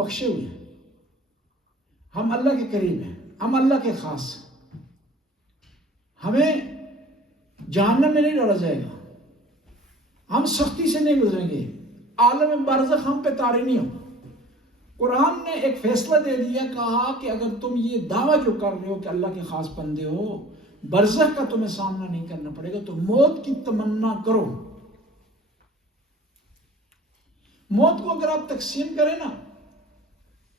بخشے ہوئے ہیں، ہم اللہ کے قریب ہیں، ہم اللہ کے خاص ہیں، ہمیں جہنم میں نہیں ڈالا جائے گا، ہم سختی سے نہیں گزریں گے، عالم برزخ ہم پہ طاری نہیں ہوگا۔ قرآن نے ایک فیصلہ دے دیا، کہا کہ اگر تم یہ دعویٰ جو کر رہے ہو کہ اللہ کے خاص بندے ہو، برزخ کا تمہیں سامنا نہیں کرنا پڑے گا، تو موت کی تمنا کرو۔ موت کو اگر آپ تقسیم کریں نا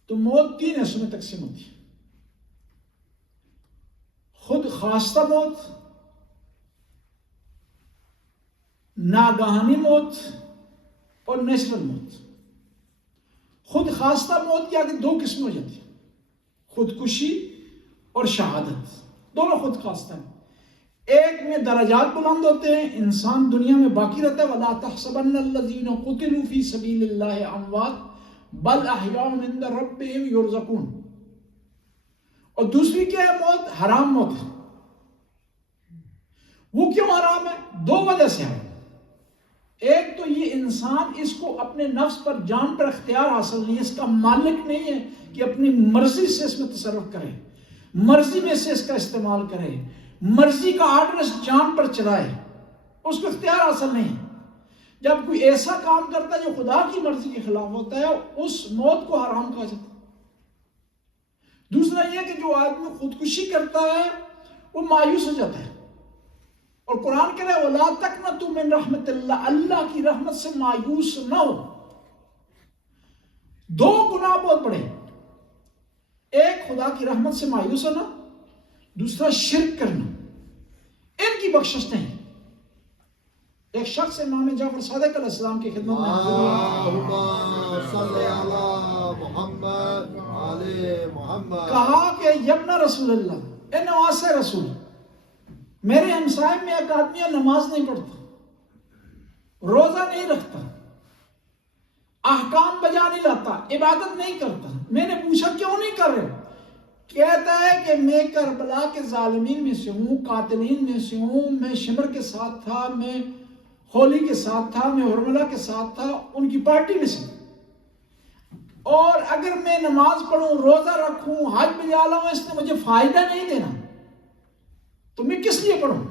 تو موت 3 حصوں میں تقسیم ہوتی ہے: خود خواستہ موت، ناگہانی موت اور نیچرل موت۔ خود خواستہ موت کی آگے 2 قسمیں ہو جاتی ہیں: خودکشی اور شہادت، دونوں خود خواستہ ہیں۔ ایک میں درجات بلند ہوتے ہیں، انسان دنیا میں باقی رہتا ہے، وَلَا تَحْسَبَنَّ الَّذِينَ قُتِلُوا فِي سَبِيلِ اللَّهِ أَمْوَاتٌ بَلْ أَحْيَاءٌ عِندَ رَبِّهِمْ يُرْزَقُونَ۔ اور دوسری کیا ہے؟ موت حرام موت ہے۔ وہ کیوں حرام ہے؟ 2 وجہ سے ہے۔ ایک تو یہ انسان اس کو اپنے نفس پر، جان پر اختیار حاصل نہیں ہے، اس کا مالک نہیں ہے کہ اپنی مرضی سے اس میں تصرف کرے، مرضی میں سے اس کا استعمال کرے، مرضی کا آرڈر اس جان پر چلائے، اس کو اختیار حاصل نہیں۔ جب کوئی ایسا کام کرتا ہے جو خدا کی مرضی کے خلاف ہوتا ہے، اس موت کو حرام کہا جاتا ہے۔ دوسرا یہ کہ جو آدمی خودکشی کرتا ہے وہ مایوس ہو جاتا ہے، اور قرآن کہہ رہا ہے وَلَا تَقْنَطُوا مِن رَحْمَتِ اللَّهِ، اللہ کی رحمت سے مایوس نہ ہو۔ 2 گناہ بہت بڑے، ایک خدا کی رحمت سے مایوس ہونا، دوسرا شرک کرنا، ان کی بخشش نہیں۔ ایک شخص امام جعفر صادق علیہ السلام کی خدمت میں کہا کہ یبن رسول اللہ اے نواس رسول، میرے ہمسائے میں ایک آدمی نماز نہیں پڑھتا، روزہ نہیں رکھتا، احکام بجا نہیں لاتا، عبادت نہیں کرتا۔ میں نے پوچھا کیوں نہیں کر رہے؟ کہتا ہے کہ میں کربلا کے ظالمین میں سے ہوں، قاتلین میں سے ہوں، میں شمر کے ساتھ تھا، میں ہولی کے ساتھ تھا، میں حرملہ کے ساتھ تھا، ان کی پارٹی میں سے، اور اگر میں نماز پڑھوں، روزہ رکھوں، حج بجا لاؤں، اس نے مجھے فائدہ نہیں دینا، تو میں کس لیے پڑھوں؟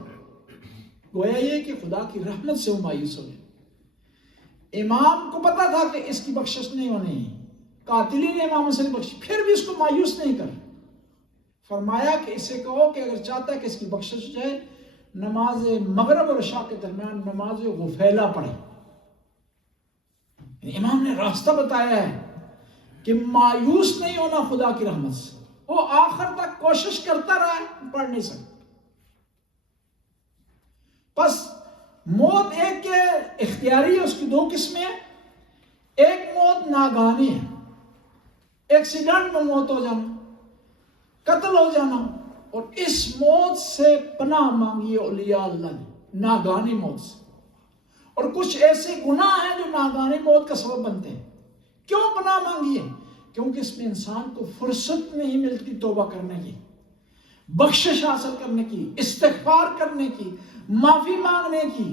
گویا یہ کہ خدا کی رحمت سے وہ مایوس ہو گئے۔ امام کو پتا تھا کہ اس کی بخشش نہیں ہونی، قاتلین نے امام سے بخشی، پھر بھی اس کو مایوس نہیں کر۔ فرمایا کہ اسے کہو کہ اگر چاہتا ہے کہ اس کی بخشش ہو جائے، نماز مغرب اور عشاء کے درمیان نماز غفیلہ پڑھے۔ امام نے راستہ بتایا ہے کہ مایوس نہیں ہونا خدا کی رحمت سے۔ وہ آخر تک کوشش کرتا رہا ہے، پڑھ نہیں سکتا۔ بس موت ایک کے اختیاری ہے، اس کی 2 قسمیں ہیں۔ ایک موت ناگہانی ہے، ایکسیڈنٹ میں موت ہو جانا، قتل ہو جانا، اور اس موت سے پناہ مانگی اولیاء اللہ نے، ناگہانی موت سے۔ اور کچھ ایسے گناہ ہیں جو ناگہانی موت کا سبب بنتے ہیں۔ کیوں پناہ مانگی ہے؟ کیونکہ اس میں انسان کو فرصت نہیں ملتی توبہ کرنے کی، بخشش حاصل کرنے کی، استغفار کرنے کی، معافی مانگنے کی،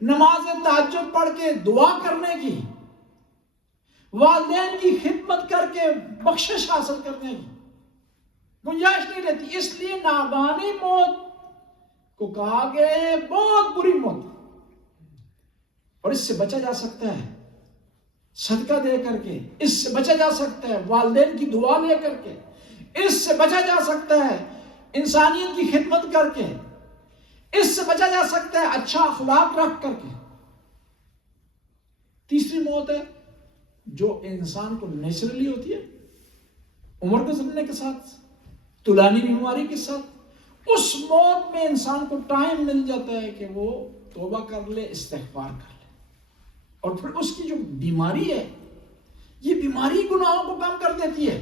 نماز تہجد پڑھ کے دعا کرنے کی، والدین کی خدمت کر کے بخشش حاصل کرنے کی گنجائش نہیں رہتی۔ اس لیے ناگہانی موت کو کہا گیا ہے بہت بری موت، اور اس سے بچا جا سکتا ہے صدقہ دے کر کے، اس سے بچا جا سکتا ہے والدین کی دعا لے کر کے، اس سے بچا جا سکتا ہے انسانیت کی خدمت کر کے، اس سے بچا جا سکتا ہے اچھا اخلاق رکھ کر کے۔ تیسری موت ہے جو انسان کو نیچرلی ہوتی ہے، عمر گزرنے کے ساتھ، طولانی بیماری کے ساتھ۔ اس موت میں انسان کو ٹائم مل جاتا ہے کہ وہ توبہ کر لے، استغفار کر لے، اور پھر اس کی جو بیماری ہے، یہ بیماری گناہوں کو کم کر دیتی ہے،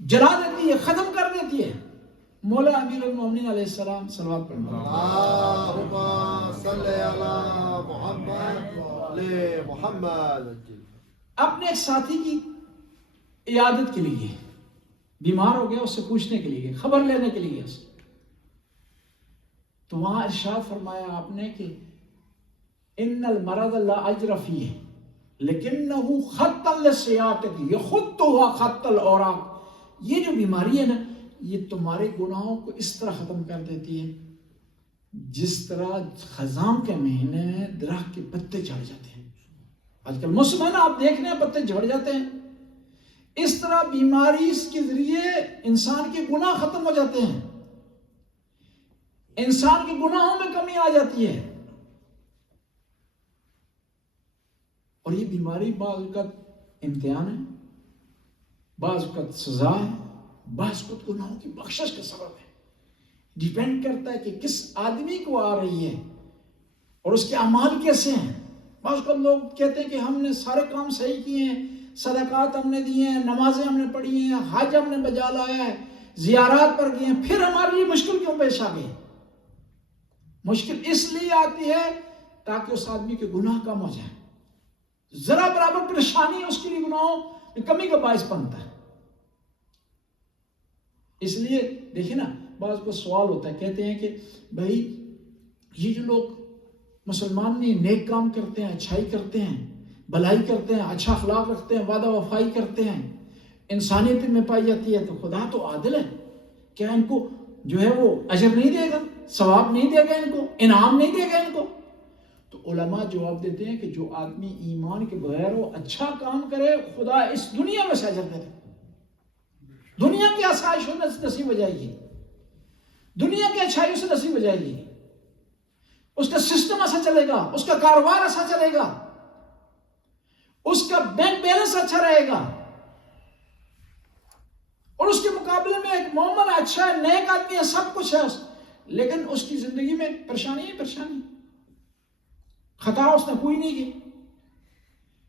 جلا دیتی ہے، ختم کر دیتی ہے۔ مولا امیر المومنین علیہ السلام صلوات پڑھنا، اللہم صلی علی محمد وعلی محمد۔ اپنے ایک ساتھی کی عیادت کے لیے، بیمار ہو گیا، اس سے پوچھنے کے لیے، خبر لینے کے لیے، تو وہاں ارشاد فرمایا آپ نے کہ ان المرض لا اجر فیہ، لیکنہ خط للسیئات یخطھا خط الاوراق. یہ جو بیماری ہے نا یہ تمہارے گناہوں کو اس طرح ختم کر دیتی ہے جس طرح خزاں کے مہینے میں درخت کے پتے جھڑ جاتے ہیں. آج کل موسم ہے نا، آپ دیکھ رہے ہیں پتے جھڑ جاتے ہیں. اس طرح بیماری اس کے ذریعے انسان کے گناہ ختم ہو جاتے ہیں، انسان کے گناہوں میں کمی آ جاتی ہے. اور یہ بیماری بعض اوقات امتحان ہے، بعض اوقات سزا ہے، بعض اوقات گناہوں کی بخشش کا سبب ہے. ڈیپینڈ کرتا ہے کہ کس آدمی کو آ رہی ہے اور اس کے اعمال کیسے ہیں. بعض اوقات لوگ کہتے ہیں کہ ہم نے سارے کام صحیح کیے ہیں، صدقات ہم نے دیے ہیں، نمازیں ہم نے پڑھی ہیں، حج ہم نے بجا لایا ہے، زیارات پر گئے ہیں، پھر ہمارے لیے مشکل کیوں پیش آ گئی؟ مشکل اس لیے آتی ہے تاکہ اس آدمی کے گناہ کم ہو جائے. ذرا برابر پریشانی اس کے لیے گناہوں میں کمی کا باعث بنتا ہے. اس لیے دیکھیں نا، بعض کو سوال ہوتا ہے، کہتے ہیں کہ بھائی یہ جو لوگ مسلمان نہیں نیک کام کرتے ہیں، اچھائی کرتے ہیں، بھلائی کرتے ہیں، اچھا اخلاق رکھتے ہیں، وعدہ وفائی کرتے ہیں، انسانیت میں پائی جاتی ہے، تو خدا تو عادل ہے، کیا ان کو جو ہے وہ اجر نہیں دے گا، ثواب نہیں دے گا، ان کو انعام نہیں دے گا ان کو؟ تو علماء جواب دیتے ہیں کہ جو آدمی ایمان کے بغیر وہ اچھا کام کرے خدا اس دنیا میں سے اجر دے دے. دنیا کی آسائش نصیب ہو جائے گی، دنیا کی اچھائی سے نصیب ہو جائے گی، اس کا سسٹم ایسا چلے گا، اس کا کاروبار ایسا چلے گا، اس کا بینک بیلنس اچھا رہے گا. اور اس کے مقابلے میں ایک مومن اچھا ہے، نیک آدمی ہے، سب کچھ ہے، لیکن اس کی زندگی میں پریشانی ہی پریشانی. خطا اس نے کوئی نہیں کی،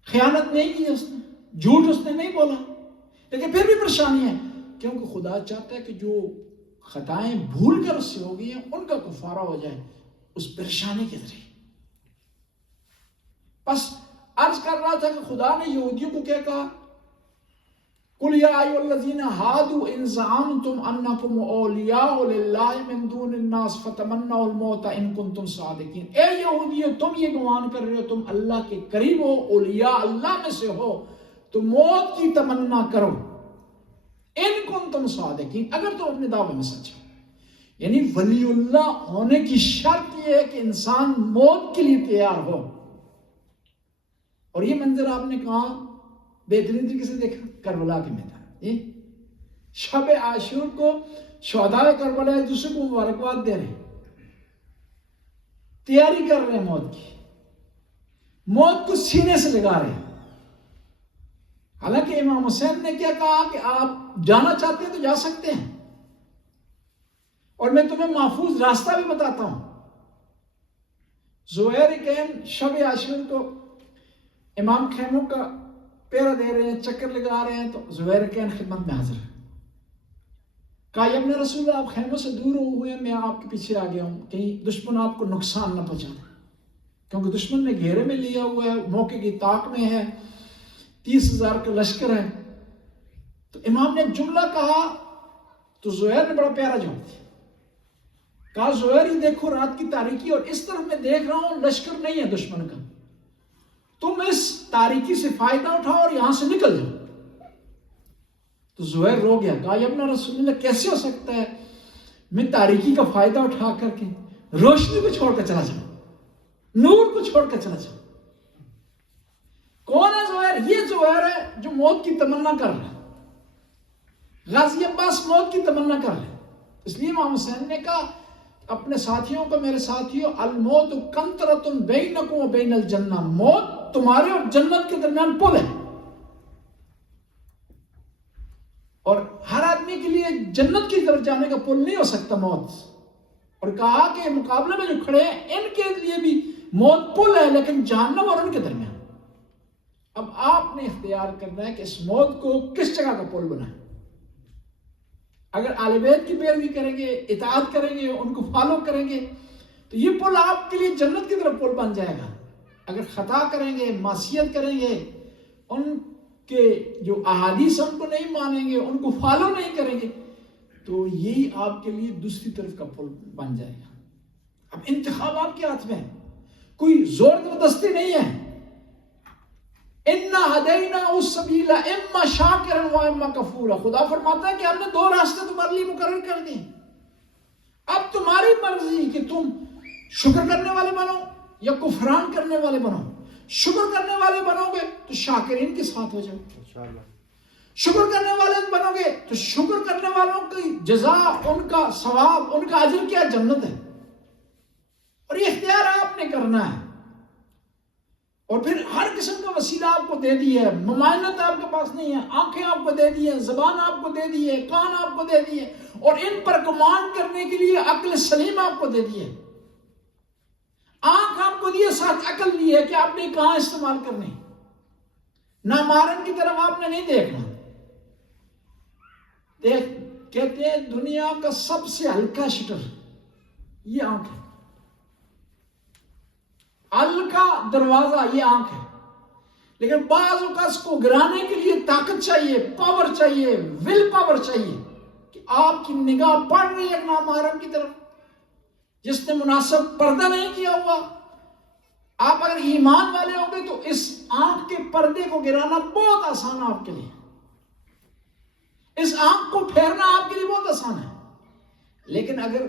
خیانت نہیں کی اس نے، جھوٹ اس نے نہیں بولا، لیکن پھر بھی پریشانی ہے، کیونکہ خدا چاہتا ہے کہ جو خطائیں بھول کر اس سے ہو گئی ہیں ان کا کفارہ ہو جائے اس پریشانی کے ذریعے. بس عرض کر رہا تھا کہ خدا نے یہودیوں کو کیا کہا، قُلْ يَا أَيُّهَا الَّذِينَ هَادُوا إِن زَعَمْتُمْ أَنَّكُمْ أَوْلِيَاءُ لِلَّهِ مِن دُونِ النَّاسِ فَتَمَنَّوُا الْمَوْتَ إِن كُنتُمْ صَادِقِينَ. اے یہودیو تم یہ گمان کر رہے ہو تم اللہ کے قریب ہو، اولیاء اللہ میں سے ہو، تو موت کی تمنا کرو ان کنتم صادقین، اگر تم اپنے دعوے میں سچے ہو. یعنی ولی اللہ ہونے کی شرط یہ ہے کہ انسان موت کے لیے تیار ہو. اور یہ منظر آپ نے کہاں بہترین طریقے سے دیکھا؟ کربلا کے میدان. شب عاشور کو شہداء کربلا ایک دوسرے کو مبارکباد دے رہے ہیں، تیاری کر رہے ہیں موت کی، موت کو سینے سے لگا رہے ہیں. حالانکہ امام حسین نے کیا کہا کہ آپ جانا چاہتے ہیں تو جا سکتے ہیں، اور میں تمہیں محفوظ راستہ بھی بتاتا ہوں. زہیر کین شب عاشور کو امام خیموں کا پیرا دے رہے ہیں، چکر لگا رہے ہیں، تو زہیر کین خدمت میں حاضر ہے. کہا یا ابن رسول اللہ آپ خیموں سے دور ہوئے، میں آپ کے پیچھے آ گیا ہوں، کہیں دشمن آپ کو نقصان نہ پہنچا دے، کیونکہ دشمن نے گھیرے میں لیا ہوا ہے، موقع کی طاق میں ہے، 30,000 کا لشکر ہے. تو امام نے ایک جملہ کہا تو زہیر نے بڑا پیارا جواب دیا. کہا زہیر یہ دیکھو رات کی تاریکی، اور اس طرف میں دیکھ رہا ہوں لشکر نہیں ہے دشمن کا، تم اس تاریکی سے فائدہ اٹھاؤ اور یہاں سے نکل جاؤ. تو زہیر رو گیا. کہا یا ابن رسول اللہ کیسے ہو سکتا ہے میں تاریکی کا فائدہ اٹھا کر کے روشنی کو چھوڑ کر چلا جاؤں، نور کو چھوڑ کر چلا جاؤں؟ کون ہے زہیر؟ یہ زہیر ہے جو موت کی تمنا کر رہا ہے، غازی عباس موت کی تمنا کر رہے ہیں. اس لیے امام حسین نے کہا اپنے ساتھیوں کو، میرے ساتھیوں، الموت کنطرۃ بینکم و بین الجنہ، موت تمہارے اور جنت کے درمیان پل ہے، اور ہر آدمی کے لیے جنت کی طرف جانے کا پل نہیں ہو سکتا موت. اور کہا کہ مقابلے میں جو کھڑے ہیں ان کے لیے بھی موت پل ہے، لیکن جہنم اور ان کے درمیان. اب آپ نے اختیار کرنا ہے کہ اس موت کو کس جگہ کا پل بنائیں. اگر اہل بیت کی پیروی کریں گے، اطاعت کریں گے، ان کو فالو کریں گے، تو یہ پل آپ کے لیے جنت کی طرف پل بن جائے گا. اگر خطا کریں گے، معصیت کریں گے، ان کے جو احادیث ان کو نہیں مانیں گے، ان کو فالو نہیں کریں گے، تو یہی آپ کے لیے دوسری طرف کا پل بن جائے گا. اب انتخاب آپ کے ہاتھ میں ہے، کوئی زور زبردستی نہیں ہے. اِنَّا هَدَيْنَاهُ السَّبِيلَ إِمَّا شَاكِرًا وَإِمَّا كَفُورًا. خدا فرماتا ہے کہ ہم نے دو راستے تمہارے لیے مقرر کر دیے. اب تمہاری مرضی کہ تم شکر کرنے والے بنو یا کفران کرنے والے بنو. شکر کرنے والے بنو گے تو شاکرین کے ساتھ ہو جاؤ. انشاءاللہ. شکر کرنے والے بنو گے تو شکر کرنے والوں کی جزا، ان کا ثواب، ان کا اجر کیا؟ جنت ہے. اور یہ اختیار آپ نے کرنا ہے. اور پھر ہر قسم کا وسیلہ آپ کو دے دی ہے. ممانعت آپ کے پاس نہیں ہے. آنکھیں آپ کو دے دی ہے، زبان آپ کو دے دی ہے، کان آپ کو دے دی ہے، اور ان پر کمانڈ کرنے کے لیے عقل سلیم آپ کو دے دی ہے. آنکھ آپ کو دی ہے، ساتھ عقل دی ہے کہ آپ نے کہاں استعمال کرنی. نامحرم کی طرف آپ نے نہیں دیکھنا. کہتے ہیں دنیا کا سب سے ہلکا شٹر یہ آنکھ ہے. ہلکا دروازہ یہ آنکھ ہے. لیکن بعض اوقات اس کو گرانے کے لیے طاقت چاہیے، پاور چاہیے، ول پاور چاہیے کہ آپ کی نگاہ پڑ رہی ہے نامحرم کی طرف، جس نے مناسب پردہ نہیں کیا ہوا. آپ اگر ایمان والے ہوں گے تو اس آنکھ کے پردے کو گرانا بہت آسان ہے آپ کے لیے. اس آنکھ کو پھیرنا آپ کے لیے بہت آسان ہے. لیکن اگر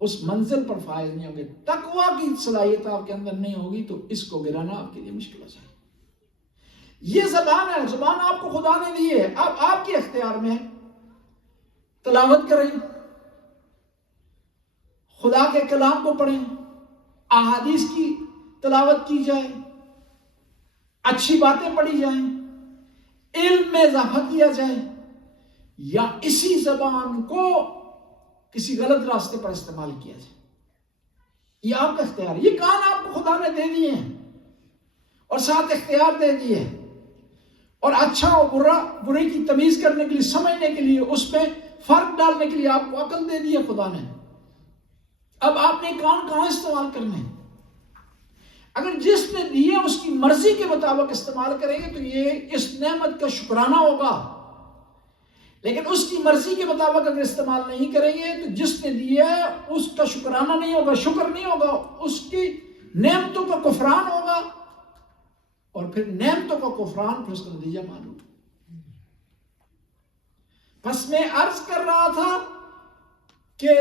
اس منزل پر فائز نہیں ہوگے، تقویٰ کی صلاحیت آپ کے اندر نہیں ہوگی، تو اس کو گرانا آپ کے لیے مشکل ہو جائے. یہ زبان ہے، زبان آپ کو خدا نے دی ہے. اب آپ کے اختیار میں تلاوت کریں، خدا کے کلام کو پڑھیں، احادیث کی تلاوت کی جائے، اچھی باتیں پڑھی جائیں، علم میں اضافہ کیا جائے، یا اسی زبان کو کسی غلط راستے پر استعمال کیا جائے. یہ آپ کا اختیار ہے. یہ کان آپ کو خدا نے دے دیے ہیں اور ساتھ اختیار دے دیے ہیں. اور اچھا اور برا، برے کی تمیز کرنے کے لیے، سمجھنے کے لیے، اس میں فرق ڈالنے کے لیے آپ کو عقل دے دی ہے خدا نے. اب آپ نے کان کہاں استعمال کرنے ہیں؟ اگر جس نے دیے اس کی مرضی کے مطابق استعمال کریں گے تو یہ اس نعمت کا شکرانہ ہوگا. لیکن اس کی مرضی کے مطابق اگر استعمال نہیں کریں گے تو جس نے دیا ہے اس کا شکرانہ نہیں ہوگا، شکر نہیں ہوگا، اس کی نعمتوں کا کفران ہوگا. اور پھر نعمتوں کا کفران، پھر اس کا نتیجہ معلوم. بس میں عرض کر رہا تھا کہ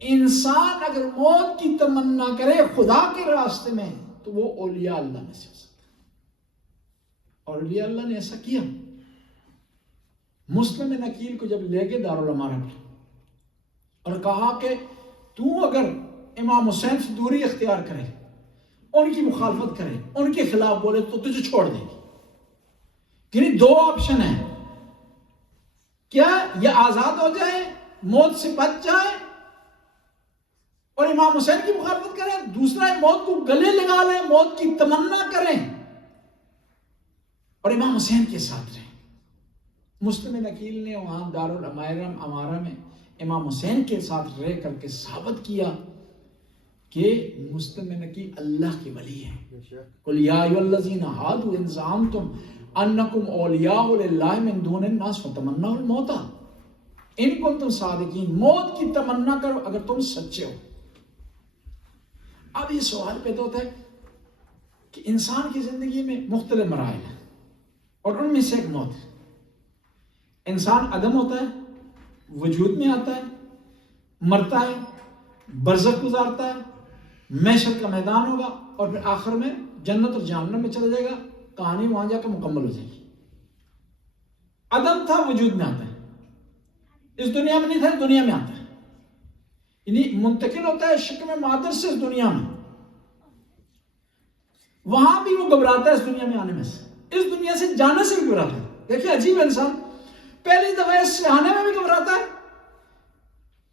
انسان اگر موت کی تمنا کرے خدا کے راستے میں تو وہ اولیاء اللہ میں سے ہو سکتا ہے. اور اولیاء اللہ نے ایسا کیا. مسلم نکیل کو جب لے گئے دارالامارہ میں اور کہا کہ تو اگر امام حسین سے دوری اختیار کرے، ان کی مخالفت کرے، ان کے خلاف بولے تو تجھے چھوڑ دے گی. یعنی دو آپشن ہیں، کیا یہ آزاد ہو جائے، موت سے بچ جائے اور امام حسین کی مخالفت کریں، دوسرا ہے موت کو گلے لگا لیں، موت کی تمنا کریں اور امام حسین کے ساتھ رہیں. مسلم نکیل نے وہاں دارالامارہ میں امام حسین کے ساتھ رہ کر کے ثابت کیا کہ مسلم نکیل اللہ کے ولی ہیں. قُلْ يَا أَيُّهَا الَّذِينَ هَادُوا إِن زَعَمْتُمْ أَنَّكُمْ أَوْلِيَاءُ لِلَّهِ مِن دُونِ النَّاسِ فَتَمَنَّوُا الْمَوْتَ إِن كُنتُمْ صَادِقِينَ. موت کی تمنا کرو اگر تم سچے ہو. اب یہ سوال پیدا ہوتا ہے کہ انسان کی زندگی میں مختلف مراحل ہیں اور ان میں سے ایک موت ہے. انسان عدم ہوتا ہے، وجود میں آتا ہے، مرتا ہے، برزخ گزارتا ہے، محشر کا میدان ہوگا اور پھر آخر میں جنت اور جہنم میں چلا جائے گا. کہانی وہاں جا کے مکمل ہو جائے گی. عدم تھا، وجود میں آتا ہے. اس دنیا میں نہیں تھا، اس دنیا میں آتا ہے. یعنی منتقل ہوتا ہے شکم مادر سے اس دنیا میں. وہاں بھی وہ گھبراتا ہے اس دنیا میں آنے میں سے، اس دنیا سے جانے سے بھی گھبراتا ہے. دیکھیں عجیب انسان، پہلی دفعہ اس سے آنے میں بھی گھبراتا ہے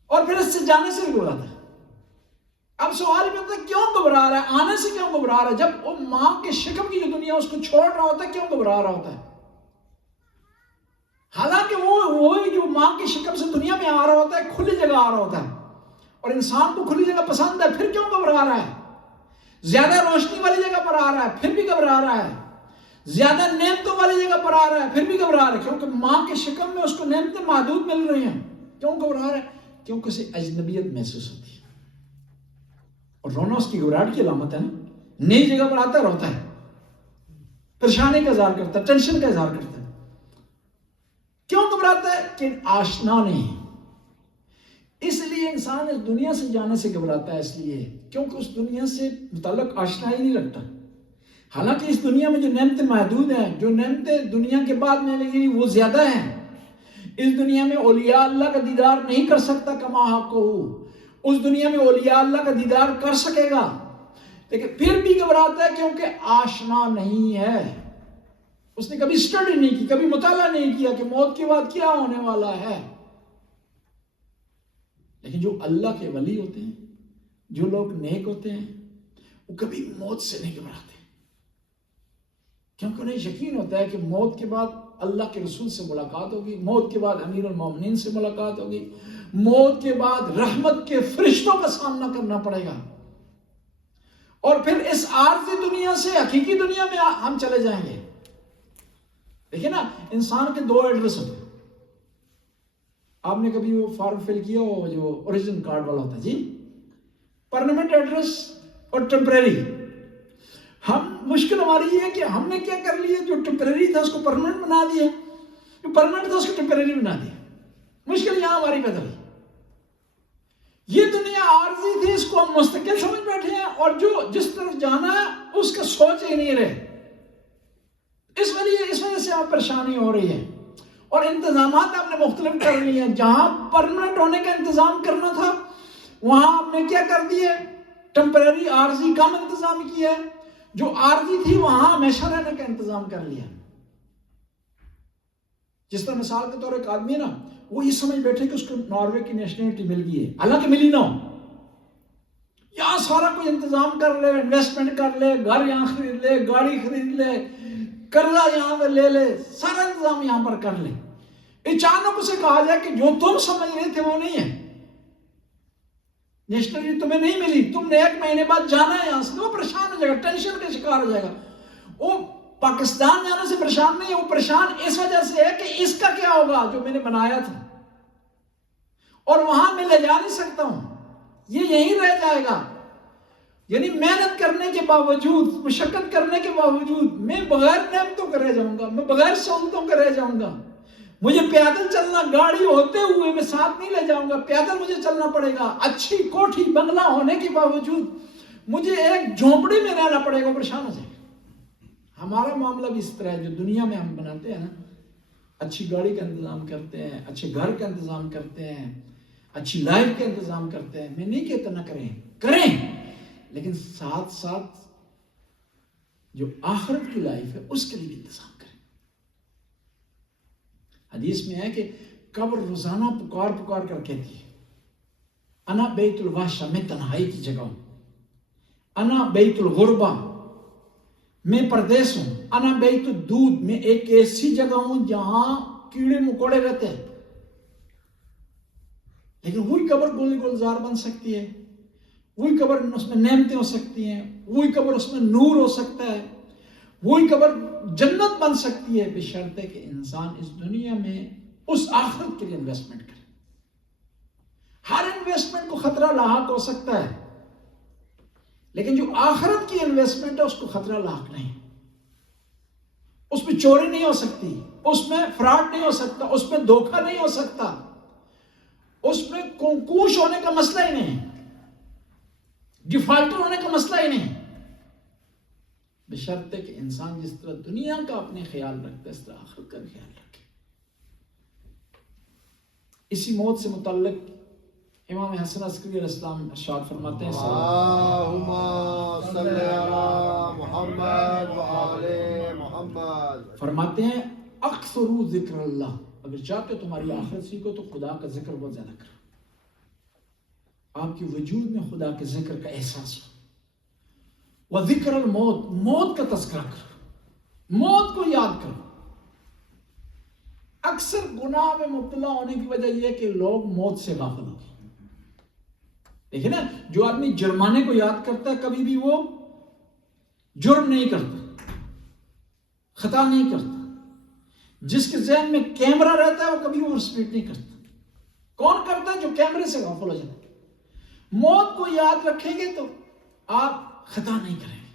اور پھر اس سے جانے سے بھی گھبراتا ہے. اب سوال یہ ہوتا ہے کیوں گھبرا رہا ہے، آنے سے کیوں گھبرا رہا ہے؟ جب وہ ماں کے شکم کی جو دنیا اس کو چھوڑ رہا ہوتا ہے کیوں گھبرا رہا ہوتا ہے؟ حالانکہ وہ جو ماں کی شکم سے دنیا میں آ رہا ہوتا ہے کھلی جگہ آ رہا ہوتا ہے اور انسان کو کھلی جگہ پسند ہے، پھر کیوں گھبرا رہا ہے؟ زیادہ روشنی والی جگہ پر آ رہا ہے پھر بھی گھبرا رہا ہے، زیادہ نعمتوں والی جگہ پر آ رہا ہے پھر بھی گھبرا رہا ہے، کیونکہ ماں کے شکم میں اس کو نعمتیں محدود مل رہی ہیں. کیوں گھبرا رہا ہے؟ کیونکہ اسے اجنبیت محسوس ہوتی ہے. اور رونا اس کی گھبراہٹ کی علامت ہے نا. نئی جگہ پر آتا ہے روتا ہے، پریشانی کا اظہار کرتا ہے، ٹینشن کا اظہار کرتا ہے. کیوں گھبراتا ہے؟ کہ آشنا نہیں. اس لیے انسان اس دنیا سے جانے سے گھبراتا ہے، اس لیے کیونکہ اس دنیا سے متعلق آشنا ہی نہیں رکھتا. حالانکہ اس دنیا میں جو نعمتیں محدود ہیں، جو نعمتیں دنیا کے بعد ملیں گی وہ زیادہ ہیں. اس دنیا میں اولیاء اللہ کا دیدار نہیں کر سکتا کما حق ہو، اس دنیا میں اولیاء اللہ کا دیدار کر سکے گا، لیکن پھر بھی گھبراتا ہے کیونکہ آشنا نہیں ہے. اس نے کبھی اسٹڈی نہیں کی، کبھی مطالعہ نہیں کیا کہ موت کے بعد کیا ہونے والا ہے. لیکن جو اللہ کے ولی ہوتے ہیں، جو لوگ نیک ہوتے ہیں، وہ کبھی موت سے نہیں گھبراتے، کیونکہ انہیں یقین ہوتا ہے کہ موت کے بعد اللہ کے رسول سے ملاقات ہوگی، موت کے بعد امیر المومنین سے ملاقات ہوگی، موت کے بعد رحمت کے فرشتوں کا سامنا کرنا پڑے گا، اور پھر اس عارضی دنیا سے حقیقی دنیا میں ہم چلے جائیں گے. دیکھیں نا، انسان کے دو ایڈریس ہوتے ہیں. آپ نے کبھی وہ فارم فل کیا ہو جو اوریجن کارڈ والا ہوتا ہے، جی، پرماننٹ ایڈریس اور ٹیمپریری. مشکل ہماری یہ ہے کہ ہم نے کیا کر لیا، جو ٹیمپریری تھا اس کو پرماننٹ بنا دیا، جو پرماننٹ تھا اس کو ٹیمپریری بنا دیا. مشکل یہاں ہماری پیدا ہوئی. یہ دنیا عارضی تھی، اس کو ہم مستقل سمجھ بیٹھے ہیں، اور جو جس طرف جانا ہے اس کا سوچ ہی نہیں رہے. اس وجہ سے آپ پریشانی ہو رہی ہے، اور انتظامات آپ نے مختلف کر لی ہیں. جہاں پرماننٹ ہونے کا انتظام کرنا تھا وہاں آپ نے کیا کر دیا، ٹیمپریری عارضی کم انتظام کیا ہے. جو عارضی تھی وہاں ہمیشہ رہنے کا انتظام کر لیا. جس طرح مثال کے طور ایک آدمی ہے نا، وہ یہ سمجھ بیٹھے کہ اس کو ناروے کی نیشنلٹی مل گئی ہے، حالانکہ ملی نہ ہو. یہاں سارا کوئی انتظام کر لے، انویسٹمنٹ کر لے، گھر یہاں خرید لے، گاڑی خرید لے، قرضہ یہاں پہ لے لے، سارا انتظام یہاں پر کر لے. اچانک اسے کہا جائے کہ جو تم سمجھ رہے تھے وہ نہیں ہے، نیشنلٹی تمہیں نہیں ملی، تم نے 1 مہینے بعد جانا ہے یہاں سے. وہ پریشان ہو جائے گا، ٹینشن کا شکار ہو جائے گا. وہ پاکستان جانے سے پریشان نہیں ہے، وہ پریشان اس وجہ سے ہے کہ اس کا کیا ہوگا جو میں نے بنایا تھا، اور وہاں میں لے جا نہیں سکتا ہوں، یہ یہیں رہ جائے گا. یعنی محنت کرنے کے باوجود، مشقت کرنے کے باوجود میں بغیر نعمتوں کے رہ جاؤں گا، میں بغیر سہولتوں کے رہ جاؤں گا. مجھے پیدل چلنا، گاڑی ہوتے ہوئے میں ساتھ نہیں لے جاؤں گا، پیدل مجھے چلنا پڑے گا. اچھی کوٹھی بنگلہ ہونے کے باوجود مجھے ایک جھونپڑی میں رہنا پڑے گا. پریشان ہو جائے گا. ہمارا معاملہ بھی اس طرح ہے. جو دنیا میں ہم بناتے ہیں نا، اچھی گاڑی کا انتظام کرتے ہیں، اچھے گھر کا انتظام کرتے ہیں، اچھی لائف کا انتظام کرتے ہیں. میں نہیں کہتا نہ کریں، لیکن ساتھ ساتھ جو آخرت کی لائف ہے اس کے لیے بھی انتظام کریں. حدیث میں ہے کہ قبر روزانہ پکار کر کہتی ہے، انا بیت الوحشہ، میں تنہائی کی جگہ ہوں. انا بیت الغربہ، میں پردیس ہوں. انا بیت الدود، میں ایک ایسی جگہ ہوں جہاں کیڑے مکوڑے رہتے ہیں. لیکن وہی قبر گلزار بن سکتی ہے، وہی قبر اس میں نعمتیں ہو سکتی ہیں، وہی قبر اس میں نور ہو سکتا ہے، وہی قبر جنت بن سکتی ہے، بشرط کہ انسان اس دنیا میں اس آخرت کے لیے انویسٹمنٹ کرے. ہر انویسٹمنٹ کو خطرہ لاحق ہو سکتا ہے، لیکن جو آخرت کی انویسٹمنٹ ہے اس کو خطرہ لاحق نہیں. اس میں چوری نہیں ہو سکتی، اس میں فراڈ نہیں ہو سکتا، اس میں دھوکہ نہیں ہو سکتا، اس میں کنکوش ہونے کا مسئلہ ہی نہیں، ڈیفالٹر ہونے کا مسئلہ ہی نہیں. بشرط کہ انسان جس طرح دنیا کا اپنے خیال رکھتا ہے اس طرح آخرت کا بھی خیال رکھے. اسی موت سے متعلق امام حسن عسکری علیہ السلام ارشاد فرماتے ہیں، اللہم صلی علی محمد و آل محمد، فرماتے ہیں اکثروا ذکر اللہ، اگر چاہتے ہو تمہاری آخرت سیکھو تو خدا کا ذکر بہت زیادہ کرو. آپ کے وجود میں خدا کے ذکر کا احساس ہو. وذکر الموت، موت کا تذکرہ کرو، موت کو یاد کرو. اکثر گناہ میں مبتلا ہونے کی وجہ یہ ہے کہ لوگ موت سے غافل ہو گئے. دیکھیں نا، جو آدمی جرمانے کو یاد کرتا ہے کبھی بھی وہ جرم نہیں کرتا، خطا نہیں کرتا. جس کے ذہن میں کیمرہ رہتا ہے وہ کبھی اوور سپیڈ نہیں کرتا. کون کرتا ہے؟ جو کیمرے سے غافل ہو جاتا ہے. موت کو یاد رکھیں گے تو آپ خطا نہیں کریں گے.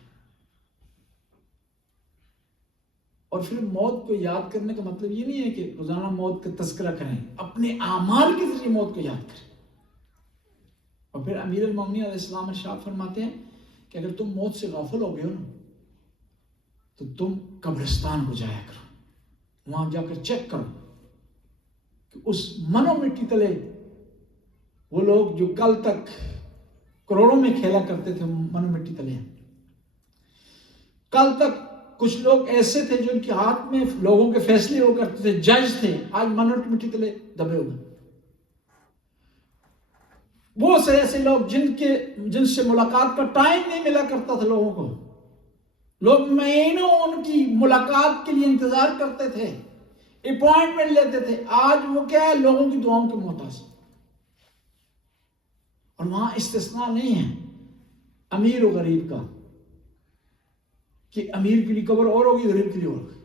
اور پھر موت کو یاد کرنے کا مطلب یہ نہیں ہے کہ روزانہ موت کا تذکرہ کریں، اپنے اعمال کے ذریعے موت کو یاد کریں۔ اور پھر امیر المومنین علیہ السلام ارشاد فرماتے ہیں کہ اگر تم موت سے غافل ہو گئے ہو نا تو تم قبرستان کو جایا کرو، وہاں جا کر چیک کرو کہ اس منو مٹی تلے وہ لوگ جو کل تک کروڑوں میں کھیلا کرتے تھے منو مٹی تلے ہیں۔ کل تک کچھ لوگ ایسے تھے جو ان کے ہاتھ میں لوگوں کے فیصلے ہو کرتے تھے، جج تھے، آج منو مٹی تلے دبے ہو گئے۔ بہت سے ایسے لوگ جن سے ملاقات کا ٹائم نہیں ملا کرتا تھا لوگوں کو، لوگ مہینوں ان کی ملاقات کے لیے انتظار کرتے تھے، اپوائنٹمنٹ لیتے تھے، آج وہ کیا ہے، لوگوں کی دعاؤں کے محتاج۔ اور وہاں استثناء نہیں ہے امیر و غریب کا کہ امیر کے لیے قبر اور ہوگی، غریب کے لیے اور ہوگی۔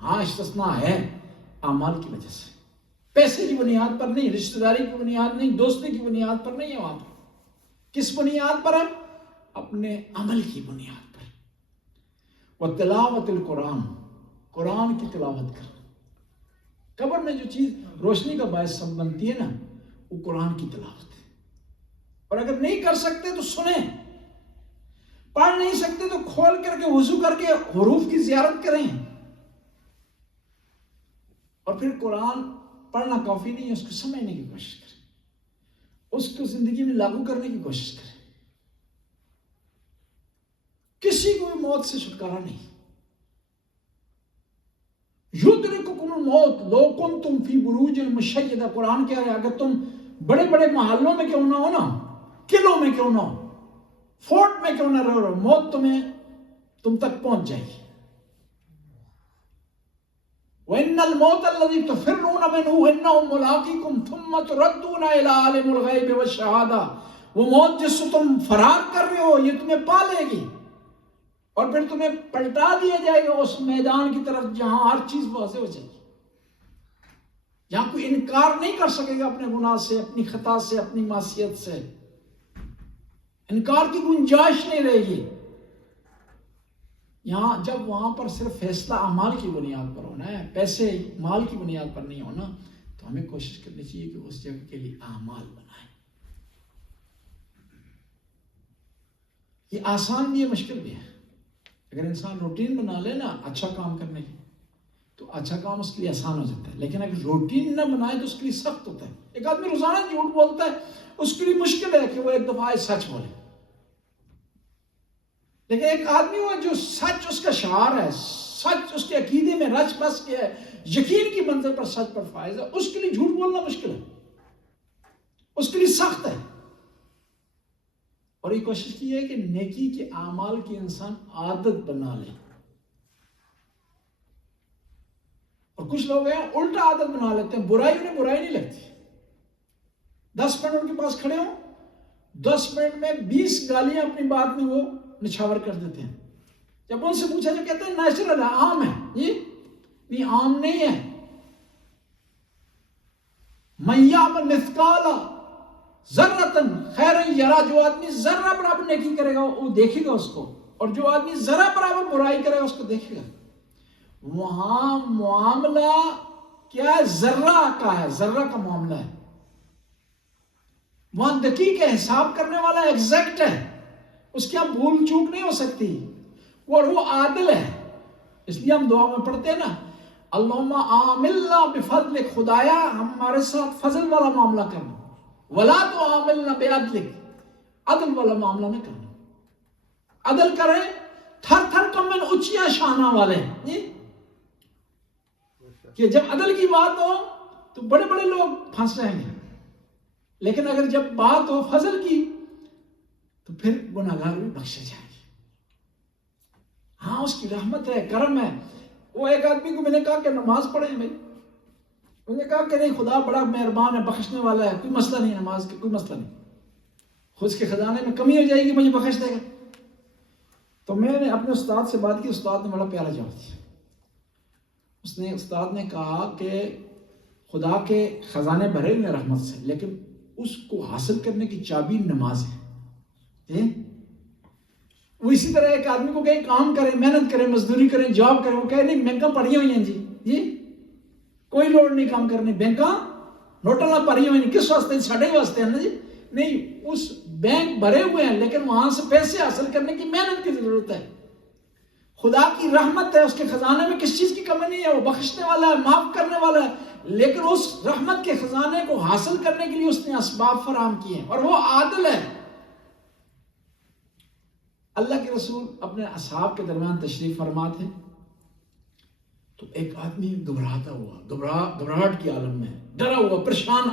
ہاں استثناء ہے اعمال کی وجہ سے، پیسے کی بنیاد پر نہیں، رشتہ داری کی بنیاد نہیں، دوستی کی بنیاد پر نہیں ہے وہاں پر۔ کس بنیاد پر ہے؟ اپنے عمل کی بنیاد پر۔ وَتِلَاوَةِ الْقُرْآنِ، قرآن کی تلاوت کرنا۔ قبر میں جو چیز روشنی کا باعث سب بنتی ہے نا، وہ قرآن کی تلاوت ہے۔ اور اگر نہیں کر سکتے تو سنیں، پڑھ نہیں سکتے تو کھول کر کے وضو کر کے حروف کی زیارت کریں۔ اور پھر قرآن پڑھنا کافی نہیں ہے، اس کو سمجھنے کی کوشش کریں، اس کو زندگی میں لاگو کرنے کی کوشش کریں۔ کسی کو بھی موت سے چھٹکارا نہیں۔ یدرککم الموت لو کنتم فی بروج مشیدہ، قرآن کہہ رہا ہے اگر تم بڑے بڑے محلوں میں کیوں نہ ہو نا، قلعوں میں کیوں نہ ہو، فورٹ میں کیوں نہ رہو، موت تم تک پہنچ جائے گی۔ وَإِنَّ الْمَوْتَ الَّذِي تُفِرُّونَ مِنْهُ إِنَّهُ مُلَاقِيكُمْ ثُمَّ تُرَدُّونَ إِلَىٰ عَالِمِ الْغَيْبِ وَالشَّهَادَةِ، وہ موت جس سے تم فرار کر رہے ہو یہ تمہیں پا لے گی، اور پھر تمہیں پلٹا دیا جائے گا اس میدان کی طرف جہاں ہر چیز واضح ہو جائے گی، جہاں کوئی انکار نہیں کر سکے گا اپنے گناہ سے، اپنی خطا سے، اپنی معصیت سے، انکار کی گنجائش نہیں رہے گی۔ یہاں جب وہاں پر صرف فیصلہ اعمال کی بنیاد پر ہونا ہے، پیسے مال کی بنیاد پر نہیں ہونا، تو ہمیں کوشش کرنی چاہیے کہ اس جگہ کے لیے اعمال بنائیں۔ یہ آسان بھی ہے، مشکل بھی ہے۔ اگر انسان روٹین بنا لے نا اچھا کام کرنے کی تو اچھا کام اس کے لیے آسان ہو جاتا ہے، لیکن اگر روٹین نہ بنائے تو اس کے لیے سخت ہوتا ہے۔ ایک آدمی روزانہ جھوٹ بولتا ہے، اس کے لیے مشکل ہے کہ وہ ایک دفعہ سچ بولے، لیکن ایک آدمی وہ جو سچ اس کا شعار ہے، سچ اس کے عقیدے میں رچ بس کے ہے، یقین کی منزل پر سچ پر فائز ہے، اس کے لیے جھوٹ بولنا مشکل ہے، اس کے لیے سخت ہے۔ اور یہ کوشش کی ہے کہ نیکی کے اعمال کی انسان عادت بنا لے۔ اور کچھ لوگ ہیں الٹا عادت بنا لیتے ہیں، برائی انہیں برائی نہیں لگتی، 10 منٹ ان کے پاس کھڑے ہوں، 10 منٹ میں 20 گالیاں اپنی بات میں وہ نچھاور کر دیتے ہیں۔ جب ان سے پوچھا جو کہتے ہیں نیچرل ہے، عام ہے۔ یہ عام نہیں ہے۔ مَن یعمل مثقال ذرۃ خیرا یرا، جو آدمی ذرہ برابر نیکی کرے گا وہ دیکھے گا اس کو، اور جو آدمی ذرہ برابر برائی کرے گا اس کو دیکھے گا۔ وہاں معاملہ کیا ہے؟ ذرہ کا ہے، ذرہ کا معاملہ ہے۔ وہاں دقیق ہے، حساب کرنے والا ایگزیکٹ ہے، اس کی ہم بھول چوک نہیں ہو سکتی، اور وہ عادل ہے۔ اس لیے ہم دعا میں پڑھتے ہیں نا، اللہم عاملنا بفضلک، خدایا ہمارے ساتھ فضل والا معاملہ کرنا، ولا تعاملنا بعدلک، عدل والا معاملہ نہ کرنا۔ عدل کریں تھر تھر کمن اچیا شانہ والے، کہ جب عدل کی بات ہو تو بڑے بڑے لوگ پھنس جائیں گے، لیکن اگر جب بات ہو فضل کی تو پھر گناہگار بھی بخشے جائیں گے۔ ہاں اس کی رحمت ہے، کرم ہے۔ وہ ایک آدمی کو میں نے کہا کہ نماز پڑھیں بھائی، میں نے کہا کہ نہیں، خدا بڑا مہربان ہے، بخشنے والا ہے، کوئی مسئلہ نہیں، نماز کا کوئی مسئلہ نہیں، خود کے خزانے میں کمی ہو جائے گی، مجھے بخش دے گا۔ تو میں نے اپنے استاد سے بات کی، استاد نے بڑا پیارا جواب دیا۔ استاد نے کہا کہ خدا کے خزانے بھرے ہوئے رحمت سے، لیکن اس کو حاصل کرنے کی چابی نماز ہے۔ وہ اسی طرح ایک آدمی کو کہیں کام کرے، محنت کرے، مزدوری کریں، جاب کرے، وہ کہے نہیں بینکاں پڑھی ہوئی ہیں جی کوئی لوڑ نہیں کام کرنے، بینکاں نوٹاں پڑھی ہوئی ہیں، کس واسطے؟ ساڑھے واسطے ہیں نا جی۔ نہیں، اس بینک بھرے ہوئے ہیں لیکن وہاں سے پیسے حاصل کرنے کی محنت کی ضرورت ہے۔ خدا کی رحمت ہے، اس کے خزانے میں کس چیز کی کمی نہیں ہے، وہ بخشنے والا ہے، معاف کرنے والا ہے، لیکن اس رحمت کے خزانے کو حاصل کرنے کے لیے اس نے اسباب فراہم کیے ہیں، اور وہ عادل ہے۔ اللہ کے رسول اپنے اصحاب کے درمیان تشریف فرما تھے تو ایک آدمی گھبراتا ہوا، گھبراہٹ کے عالم میں ڈرا ہوا، پریشان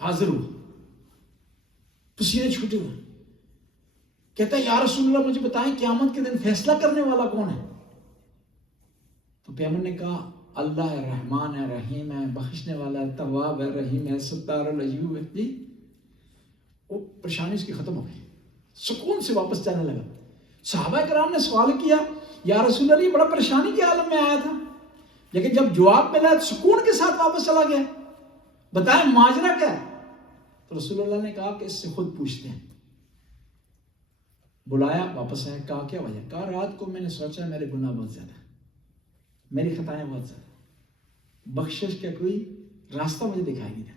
حاضر ہوا، پسینے چھوٹے ہوئے، کہتا ہے یا رسول اللہ مجھے بتائیں قیامت کے دن فیصلہ کرنے والا کون ہے؟ تو پیغمبر نے کہا اللہ ہے، رحمان ہے، رحیم ہے، بخشنے والا ہے، تواب ہے، رحیم ہے، ستار العیوب ہے جی۔ وہ پریشانی اس کی ختم ہو گئی، سکون سے واپس جانے لگا۔ صحابہ کرام نے سوال کیا یا رسول اللہ یہ بڑا پریشانی کے عالم میں آیا تھا، لیکن جب جواب ملا تو سکون کے ساتھ واپس چلا گیا، بتائیں ماجرا کیا ہے؟ تو رسول اللہ نے کہا کہ اس سے خود پوچھتے ہیں۔ بلایا، واپس آیا، کہا کیا وجہ؟ کہا رات کو میں نے سوچا میرے گناہ بہت زیادہ ہیں، میری خطائیں بہت زیادہ، بخشش کا کوئی راستہ مجھے دکھائی نہیں دیتا۔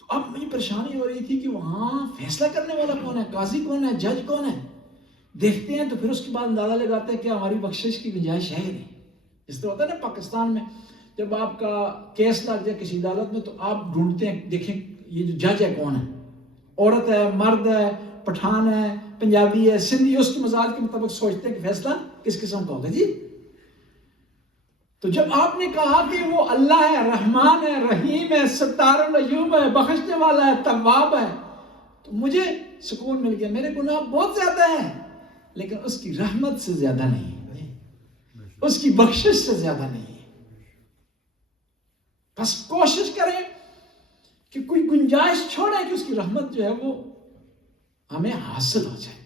تو اب مجھے پریشانی ہو رہی تھی کہ وہاں فیصلہ کرنے والا کون ہے، قاضی کون ہے، جج کون ہے؟ دیکھتے ہیں تو پھر اس کے بعد اندازہ لگاتے ہیں کہ ہماری بخشش کی گنجائش ہے نہیں۔ اس طرح ہوتا ہے نا پاکستان میں، جب آپ کا کیس لگ جائے کسی عدالت میں تو آپ ڈھونڈتے ہیں، دیکھیں یہ جو جج ہے کون ہے، عورت ہے، مرد ہے، پٹھان ہے، پنجابی ہے، سندھی، اس کے مزاج کے مطابق سوچتے ہیں کہ فیصلہ کس قسم کا ہوگا جی۔ تو جب آپ نے کہا کہ وہ اللہ ہے، رحمان ہے، رحیم ہے، ستار العیوب ہے، بخشنے والا ہے، تواب ہے، تو مجھے سکون مل گیا۔ میرے گناہ بہت زیادہ ہیں لیکن اس کی رحمت سے زیادہ نہیں ہے، اس کی بخشش سے زیادہ نہیں ہے۔ بس کوشش کریں کہ کوئی گنجائش چھوڑیں کہ اس کی رحمت جو ہے وہ ہمیں حاصل ہو جائے۔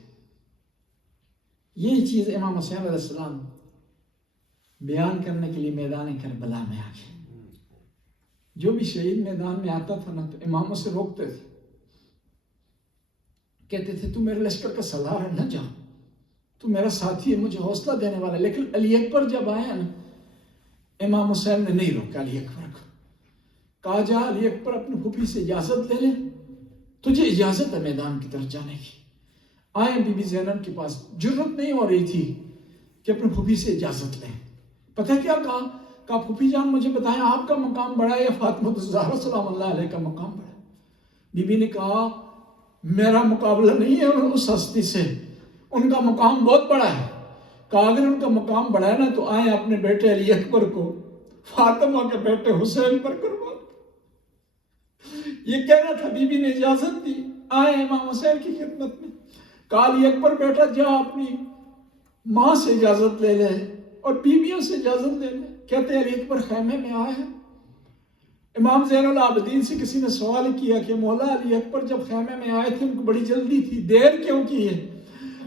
یہی چیز امام حسین علیہ السلام بیان کرنے کے لیے میدان کربلا میں آ گئے۔ جو بھی شہید میدان میں آتا تھا نا تو امام اسے روکتے تھے، کہتے تھے تو میرے لشکر کا سالار ہے، نہ جا، تو میرا ساتھی ہے، مجھے حوصلہ دینے والا ہے۔ لیکن علی اکبر جب آئے نا، امام حسین نے نہیں روکا علی اکبر کو، کہا جا علی اکبر اپنی پھوپھی سے اجازت لے لے، تجھے اجازت ہے میدان کی طرف جانے کی۔ آئے بی بی زینب کے پاس، جرت نہیں ہو رہی تھی کہ اپنی پھوپھی سے اجازت لیں۔ پتہ کیا کہا پھوپھی جان مجھے بتائیں آپ کا مقام بڑا ہے یا فاطمہ الزہرا سلام اللہ علیہ کا مقام بڑا ہے؟ بی بی نے کہا میرا مقابلہ نہیں ہے اس ہستی سے، ان کا مقام بہت بڑا ہے۔ کہا اگر ان کا مقام بڑا ہے نا تو آئیں اپنے بیٹے علی اکبر کو فاطمہ کے بیٹے حسین پر قربان۔ یہ کہنا تھا، بی بی نے اجازت دی، آئے امام حسین کی خدمت میں۔ کہا علی اکبر بیٹا جا اپنی ماں سے اجازت لے لے اور بیویوں سے اجازت لے لے۔ کہتے علی اکبر خیمے میں آئے ہیں۔ امام زین العابدین سے کسی نے سوال کیا کہ مولا علی اکبر جب خیمے میں آئے تھے ان کو بڑی جلدی تھی، دیر کیوں کی ہے؟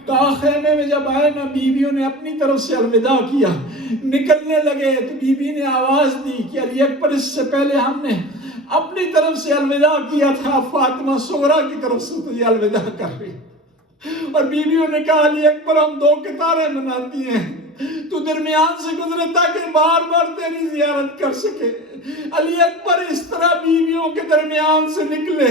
کہا خیمے میں جب آئے نا بیویوں نے اپنی طرف سے الوداع کیا، نکلنے لگے تو بی بی نے آواز دی کہ علی اکبر اس سے پہلے ہم نے اپنی طرف سے الوداع کیا تھا، فاطمہ صغریٰ کی طرف سے تجھے الوداع کر رہی۔ اور بیویوں نے کہا علی اکبر ہم دو قطاریں مناتی ہیں، تو درمیان سے گزرے تاکہ بار بار تیری زیارت کر سکے۔ علی اکبر اس طرح بیویوں کے درمیان سے نکلے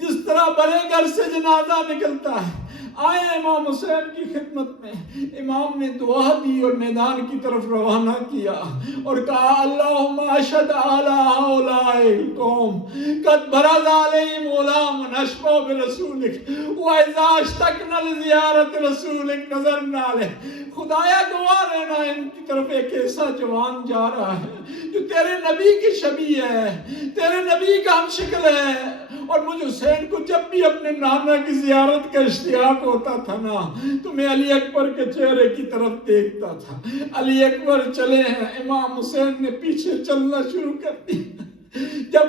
جس طرح بڑے گھر سے جنازہ نکلتا ہے۔ آئے امام حسین کی خدمت میں، امام نے دعا دی اور میدان کی طرف روانہ کیا اور کہا اللہم اشہد علی ہؤلاء القوم قد برز علیہم غلام اشبہ برسولک واذا اشتقنا لزیارت رسولک نظرنا علیہ۔ خدایا گواہ رہنا ان کی طرف ایک ایسا جوان جا رہا ہے جو تیرے نبی کی شبیہ ہے، تیرے نبی کا ہم شکل ہے، اور مجھ حسین کو جب بھی اپنے نانا کی زیارت کا اشتیاق ہوتا تھا نا تو میں علی اکبر کے چہرے کی طرف دیکھتا تھا۔ علی اکبر چلے ہیں، امام حسین نے پیچھے چلنا شروع کر دیا۔ جب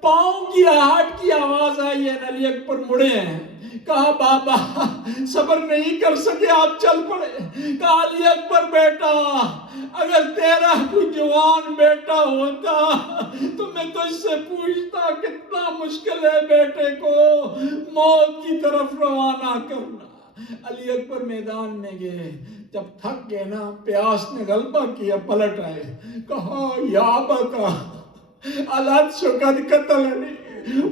پاؤں کی آہٹ کی آواز آئی ہے علی اکبر مڑے ہیں، کہا بابا صبر نہیں کر سکے آپ چل پڑے۔ کہا علی اکبر بیٹا اگر تیرا کوئی جوان بیٹا ہوتا تو میں تجھ سے پوچھتا کتنا مشکل ہے بیٹے کو موت کی طرف روانہ کرنا، علی اکبر میدان میں گئے، جب تھک گئے نا، پیاس نے غلبہ کیا، پلٹ آئے، کہا یا بتا العطش قد قتلنی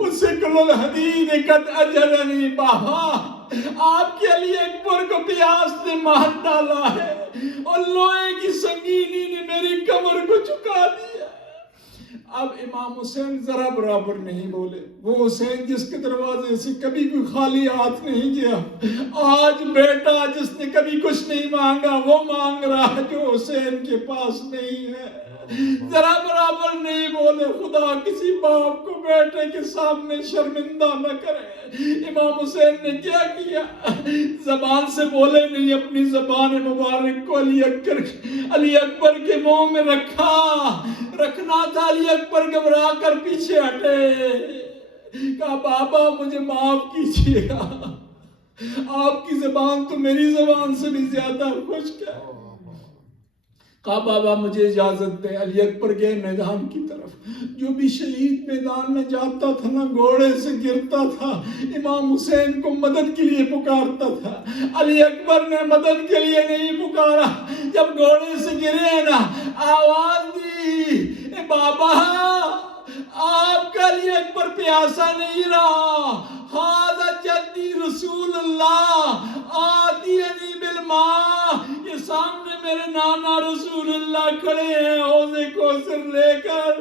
وثقل الحدید قد اجرنی، بابا آپ کے علی اکبر کو پیاس نے مار ڈالا ہے اور لوہے کی سنگینی نے میری کمر کو جھکا دیا۔ اب امام حسین ذرا برابر نہیں بولے، وہ حسین جس کے دروازے سے کبھی کوئی خالی ہاتھ نہیں گیا، آج بیٹا جس نے کبھی کچھ نہیں مانگا وہ مانگ رہا جو حسین کے پاس نہیں ہے، ذرا برابر نہیں بولے۔ خدا کسی باپ کو بیٹے کے سامنے شرمندہ نہ کرے۔ امام حسین نے کیا کیا؟ زبان سے بولے نہیں، اپنی زبان مبارک کو علی اکبر کے منہ میں رکھنا تھا۔ علی اکبر گھبرا کر پیچھے ہٹے، کہا بابا مجھے معاف کیجیے گا، آپ کی زبان تو میری زبان سے بھی زیادہ خشک ہے۔ کہا بابا مجھے اجازت دے۔ علی اکبر گئے میدان کی طرف، جو بھی شہید میدان میں جاتا تھا نا گھوڑے سے گرتا تھا، امام حسین کو مدد کے لیے پکارتا تھا۔ علی اکبر نے مدد کے لیے نہیں پکارا، جب گھوڑے سے گرے نا آواز دی، اے بابا آپ کا علی اکبر پیاسا نہیں رہا، ھذا جدی رسول اللہ آتینی بالماء، یہ سامنے میرے نانا رسول اللہ کھڑے ہیں حوض کوثر لے کر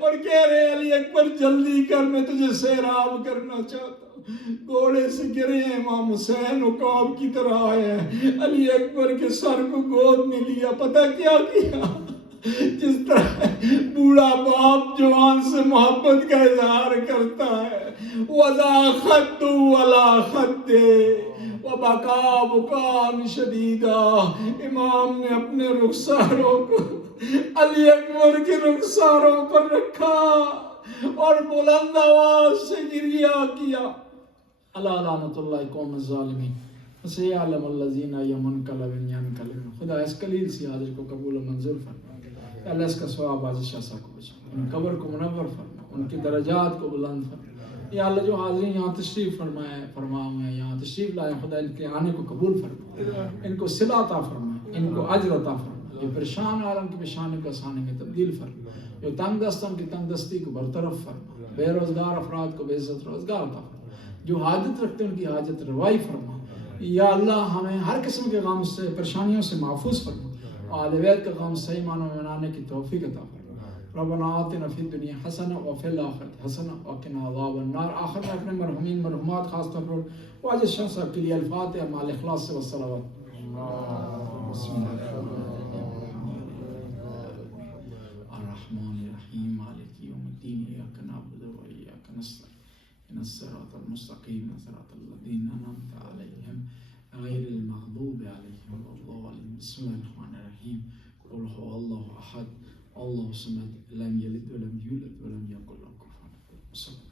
اور کہہ رہے علی اکبر جلدی کر، میں تجھے سیراب کرنا چاہتا ہوں۔ گھوڑے سے گرے ہیں امام حسین، عقاب کی طرح آئے ہیں، علی اکبر کے سر کو گود میں لیا، پتہ کیا کیا؟ جس طرح بوڑھا باپ جوان سے محبت کا اظہار کرتا ہے، وَذَا خَدُّ وَلَا خَدِّ وَبَكَى بُكَاءً شَدِيدًا، امام نے اپنے رخساروں کو علی اکبر کے رخساروں پر رکھا اور بلند آواز سے گریہ کیا، الا لعنۃ اللہ قوم الظالمین وسيعلم الذين ينقلبون ينقلبون۔ خدا اس قلیل سی حاضر کو قبول و منظور فرما، اللہ اس کا ثواب عزیز شاہ صاحب کو بچا، ان قبر کو منور فرما، ان کی درجات کو بلند فرما۔ یا اللہ جو حاضرین یہاں تشریف فرمائے یہاں تشریف لائے، خدا ان کے آنے کو قبول فرما، ان کو صلہ عطا فرما، ان کو اجر عطا فرما، یہ پریشان عالم کی پریشانی کو آسانی میں تبدیل فرما، جو تنگ دستوں کی تنگ دستی کو برطرف فرما، بے روزگار افراد کو بے عزت روزگار عطا فرما، جو حاجت رکھتے ہیں ان کی حاجت روائی فرما۔ یا اللہ ہمیں ہر قسم کے غم سے پریشانیوں سے محفوظ فرما، آل بیت کا غم صحیح معنوں میں منانے کی توفیق عطا فرما۔ ربنا آتنا فی الدنیا حسنہ وفی الآخرۃ حسنہ وقنا عذاب النار۔ آخر میں اپنے مرحومین مرحومات خاص طور پر واجد شاہ صاحب کے لیے الفاتحہ مع الاخلاص سے والصلوات۔ بسم اللہ الرحمن الرحیم مالک یوم الدین ایاک نعبد و ایاک نستعین اهدنا الصراط المستقیم صراط الذین انعمت علیہم غیر المغضوب علیہم ولا الضالین۔ بسم اللہ الرحمن الرحیم، قل هو اللہ احد اللہ الصمد لم یلد ولم یولد ولم یکن له کفوا احد۔